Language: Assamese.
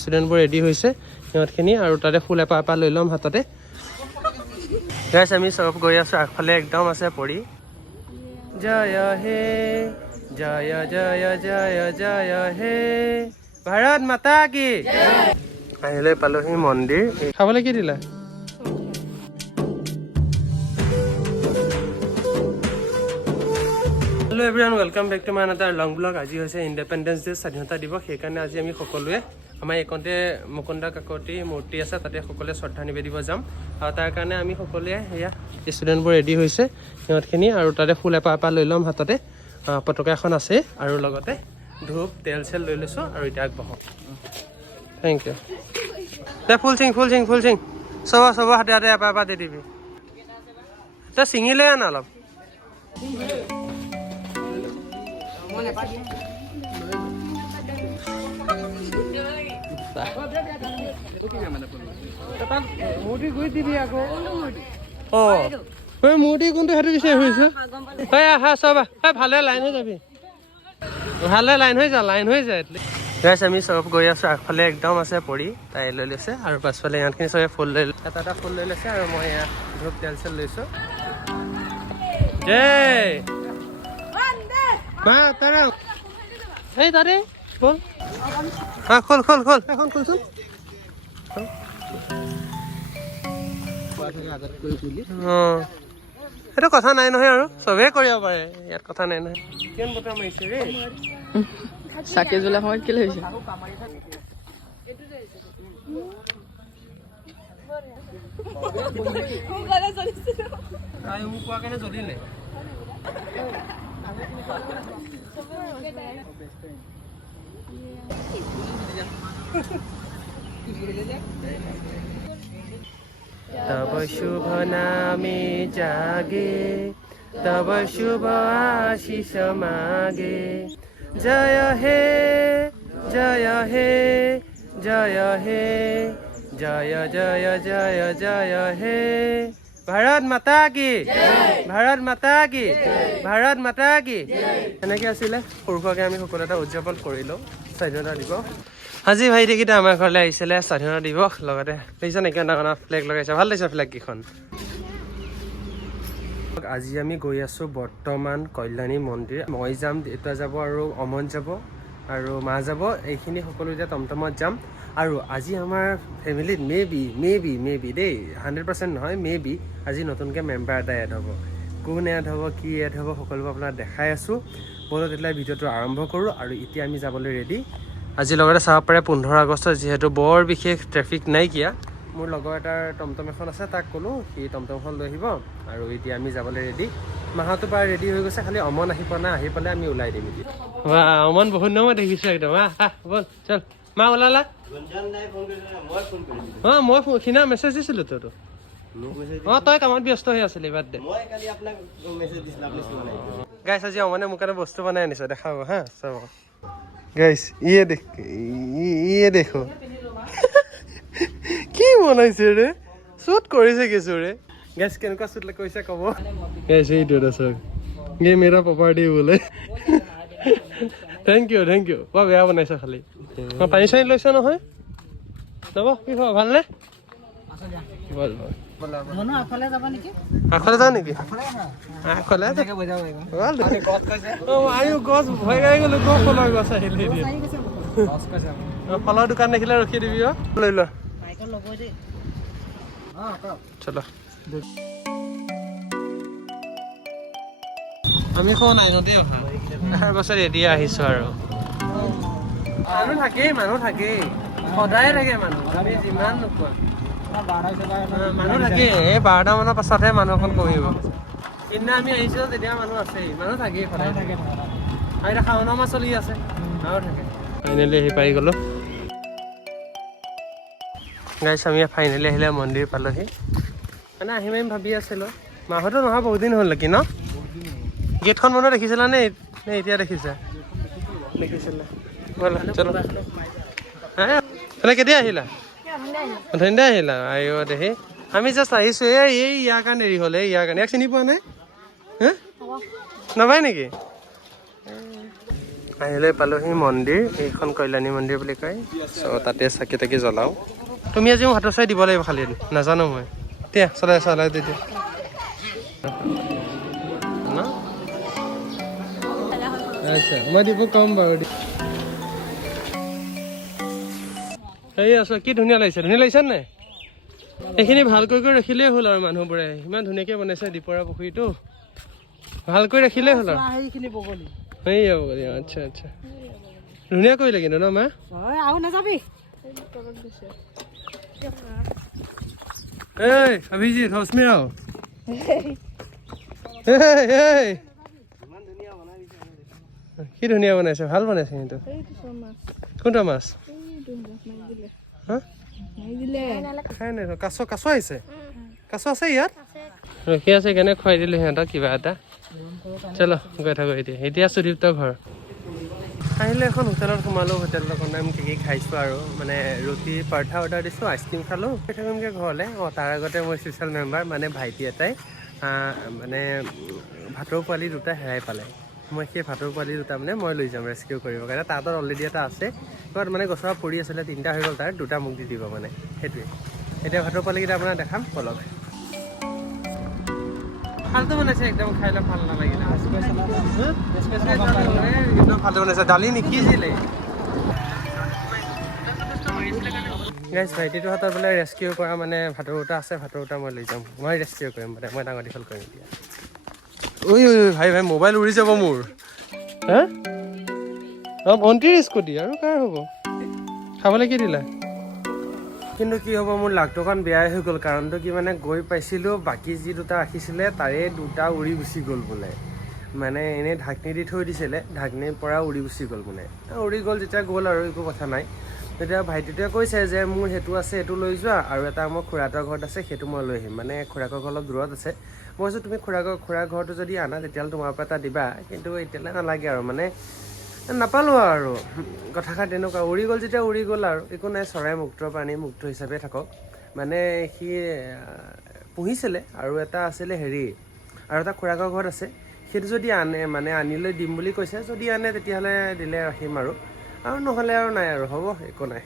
ষ্টুডেণ্টবোৰ ৰেডি হৈছে সিহঁতখিনি আৰু তাতে ফুল এপাহ লৈ ল'ম হাততে। গাইছ আমি চব গৈ আছোঁ, আগফালে একদম আছে পৰি। জয় হে জয় জয় জয় জয় হে ভাৰত মাতা কি। আহিলৈ পালোহি মন্দিৰ। খাবলৈ কি দিলা? Hello' everyone, welcome back to my another long blog. আজি হৈছে ইণ্ডিপেণ্ডেন্স ডে, স্বাধীনতা দিৱস। সেইকাৰণে আজি আমি সকলোৱে আমাৰ এইকণতে মুকুন্দা কাকতি মূৰ্তি আছে, তাতে সকলোৱে শ্ৰদ্ধা নিবেদিব যাম। আৰু তাৰ কাৰণে আমি সকলোৱে এয়া ষ্টুডেণ্টবোৰ ৰেডি হৈছে সিহঁতখিনি আৰু তাতে ফুল এপাহ লৈ ল'ম হাততে। পতাকা এখন আছে আৰু লগতে ধূপ তেল চেল লৈ লৈছোঁ আৰু এতিয়া আগবঢ়াওঁ। Thank U. দে ফুল চিং চব হাতে হাতে এপাহ দি দিবি। তই ছিঙি লৈ আনা অলপ। মূৰ্তি কোনটো সেইটো বিচাৰি ফুৰিছো। আহা চব ভালে লাইন হৈ যাবি, ভালে লাইন হৈ যায়। গাইছ আমি চব গৈ আছোঁ, আগফালে একদম আছে পৰি, তাই লৈ লৈছে আৰু পাছফালে ইহঁতখিনি চবে ফুল লৈ এটা ফুল লৈ লৈছে আৰু মই এয়া ধূপ তেল চেল লৈছোঁ। জয় এই তাৰে খোল এখন খোলচোন। সেইটো কথা নাই নহয়, আৰু চবেই কৰিব পাৰে, ইয়াত কথা নাই নহয়। কিমান বতৰ মাৰিছে ৰে। চাকি জ্বলা সময়ত কেলে হৈছে? মোক কোৱা কাৰণে জ্বলিলে। तब शुभ नामे जागे, तब शुभ आशीष मागे। जय हे जय हे जय हे जय जय जय जय हे ভাৰত মাতা কি, ভাৰত মাতা কি, ভাৰত মাতা কি। এনেকৈ আছিলে সৰু সুৰাকৈ আমি সকলো এটা উদযাপন কৰিলোঁ স্বাধীনতা দিৱস। আজি ভাইটিকেইটা আমাৰ ঘৰলৈ আহিছিলে স্বাধীনতা দিৱস, লগতে দেখিছা নাই কিমান ডাঙৰ ফ্লেগ লগাইছে, ভাল লাগিছে ফ্লেগকেইখন। আজি আমি গৈ আছোঁ বৰ্তমান কল্যাণী মন্দিৰ। মই যাম, দেউতা যাব আৰু অমন যাব আৰু মা যাব। এইখিনি সকলো এতিয়া টমটমত যাম। আৰু আজি আমাৰ ফেমিলিত মে বি দেই, 100% নহয়, মে বি আজি নতুনকৈ মেম্বাৰ এটা এড হ'ব। কোন এড হ'ব, কি এড হ'ব, সকলোবোৰ আপোনাক দেখাই আছোঁ। ব'লক তেতিয়াহ'লে ভিডিঅ'টো আৰম্ভ কৰোঁ। আৰু এতিয়া আমি যাবলৈ ৰেডি। আজি লগতে চাব পাৰে 15 আগষ্ট, যিহেতু বৰ বিশেষ ট্ৰেফিক নাইকিয়া। মোৰ লগৰ এটাৰ টমটম এখন আছে, তাক ক'লোঁ সি টমটমখন লৈ আহিব। আৰু এতিয়া আমি যাবলৈ ৰেডি। মাহঁতো প্ৰায় ৰেডি হৈ গৈছে, খালি অমন আহি পোৱা নাই, আহি পালে আমি ওলাই দিম এতিয়া। অমন বহুত দিনৰ মূৰত দেখিছোঁ একদম। ব'ল চল, মা ওলালা। মই সিদিনা মেছেজ দিছিলোঁ তোৰ। তই কামত ব্যস্ত হৈ আছিলি, বাদ দে। গাইছ আজি অমনে মোৰ কাৰণে বস্তু বনাই আনিছ, দেখাব হা চাব। গাইছ ইয়ে দেখো কি বনাইছে ৰে, শ্বুট কৰিছে কিছু ৰে। গাইছ কেনেকুৱা শ্বুট কৰিছে ক'ব। গাইছ এইটো চাওক, ये मेरा प्रॉपर्टी बोले। থেংক ইউ বৰ বেয়া বনাইছ খালি। পানী চানী লৈছ নহয়, যাব কি খবৰ, ভালনে? আগফালে যাওঁ নেকি? আগফালে গছ ভয় গাই গ'লো, ফলৰ গছ আহিলে। ফলৰ দোকান দেখিলে ৰখি দিবি। লৈ লোৱা চলো। আমি কোৱা নাইনতে অহা, তাৰ পাছত ৰেডি আহিছোঁ। আৰু মানুহ থাকেই সদায় থাকে মানুহ, আমি যিমান নোকোৱা মানুহ থাকেই। এই 12টা মানৰ পাছতহে মানুহ অকণ কমিব। সিদিনা আমি আহিছোঁ তেতিয়া মানুহ আছেই, মানুহ থাকেই সদায় থাকে। আৰু এতিয়া শাওণ মাহ চলি আছে, আৰু থাকে। ফাইনেলি আহি পাই গ'লোঁ। গাইছ আমি ফাইনেলি আহিলে মন্দিৰ পালোহি। মানে আহিম ভাবি আছিলোঁ, মাহঁতো নহয় বহুত দিন হ'ল কি ন। গেটখন মানুহ দেখিছিলা নে এতিয়া দেখিছা? দেখিছিলা। চলো কেতিয়া আহিলা? ধন্যবাদ আহিলা। আইঅ দেহি আমি জাষ্ট আহিছোঁ। এই ইয়াৰ কাৰণে দেৰি হ'ল, ইয়াৰ কাৰণে। ইয়াক চিনি পোৱা নাই? হা নাপায় নেকি? আহিলৈ পালোহি মন্দিৰ, এইখন কল্যাণী মন্দিৰ বুলি কয়। চ' তাতে চাকি তাকি জ্বলাওঁ। তুমি আজি মোক হাতৰ চাই দিব লাগিব খালি, নাজানো মই। দিয়া চলাই তেতিয়া ন। আচ্ছা মই দিব কম বাৰু। এই আছো, কি ধুনীয়া লাগিছে নাই? এইখিনি ভালকৈ ৰাখিলেই হ'ল আৰু মানুহবোৰে ইমান ধুনীয়াকৈ বনাইছে দীপৰা পুখুৰীটো, ভালকৈ ৰাখিলেই হ'ল আৰু। আচ্ছা ধুনীয়া কৰিলে কিন্তু ন মা? এই অভিজিৎ হস্মিৰাও কি ধুনীয়া বনাইছে, ভাল বনাইছে কিন্তু। কোনটা মাছ? খাই নাই কাছ আহিছে, কাছ আছে ইয়াত ৰখি আছে, কেনে খুৱাই দিলো সিহঁতক কিবা এটা। চলো গৈ থাকো এতিয়া সুদীপ্তৰ ঘৰ আহিলে। এখন হোটেলত সোমালো, হোটেলত কি খাইছো আৰু মানে ৰুটি পৰঠা অৰ্ডাৰ দিছো, আইচক্ৰীম খালো, থাকোমগৈ ঘৰলৈ। তাৰ আগতে মোৰ ছ'চিয়েল মেম্বাৰ মানে ভাইটি এটাই মানে ভাটৌ পোৱালি দুটা হেৰাই পালে। মই সেই ভাটৌ পোৱালি দুটা মানে মই লৈ যাম ৰেস্কিউ কৰিবৰ কাৰণে। তাহাঁতৰ অলৰেডি এটা আছে, ক'ৰবাত মানে গছৰ পৰি আছিলে, 3টা হৈ গ'ল, তাৰ 2টা মোক দি দিব মানে, সেইটোৱে। এতিয়া ভাটৌ পোৱালিকেইটা আপোনাক দেখাম বলক। ফাল্টু বনাইছে একদম, খাই লৈ ভাল নালাগিলে। একদম ফাল্টু বনাইছে, দালি নিসিজিলে। গাইছ ভাইটিটো হাতত বোলে ৰেস্কিউ কৰা মানে ভাটৌ দুটা আছে, ভাটৌ দুটা মই লৈ যাম, মই ৰেস্কিউ কৰিম মানে, মই ডাঙৰ দীঘল কৰিম এতিয়া। ঐ ভাই মোবাইল উৰি যাব মোৰ। হা ভণ্টিৰ স্কুটি আৰু কাৰ হ'ব? খাবলৈ কি দিলা? কিন্তু কি হ'ব, মোৰ লাকটোখন বেয়াই হৈ গ'ল। কাৰণটো কি মানে গৈ পাইছিলোঁ, বাকী যি দুটা ৰাখিছিলে তাৰে 2টা উৰি গুচি গ'ল বোলে। মানে এনেই ঢাকনি দি থৈ দিছিলে, ঢাকনিৰ পৰা উৰি গুচি গ'ল মানে। উৰি গ'ল যেতিয়া গ'ল আৰু একো কথা নাই। তেতিয়া ভাইটিটোৱে কৈছে যে মোৰ সেইটো আছে, সেইটো লৈ যোৱা, আৰু এটা মোৰ খুৰাহঁতৰ ঘৰত আছে, সেইটো মই লৈ আহিম। মানে খুৰাকৰ ঘৰ অলপ দূৰত আছে। মই কৈছোঁ তুমি খুৰাৰ ঘৰটো যদি আনা তেতিয়াহ'লে তোমাৰ পৰা এটা দিবা, কিন্তু এতিয়ালৈ নালাগে আৰু মানে নাপালোঁ আৰু কথাষাৰ তেনেকুৱা। উৰি গ'ল যেতিয়া উৰি গ'ল আৰু একো নাই, চৰাই মুক্ত প্ৰাণী, মুক্ত হিচাপে থাকক। মানে সি পুহিছিলে আৰু এটা আছিলে হেৰি, আৰু এটা খুৰাকৰ ঘৰত আছে, সেইটো যদি আনে মানে আনিলৈ দিম বুলি কৈছে। যদি আনে তেতিয়াহ'লে দিলে ৰাখিম আৰু নহ'লে আৰু নাই আৰু হ'ব, একো নাই।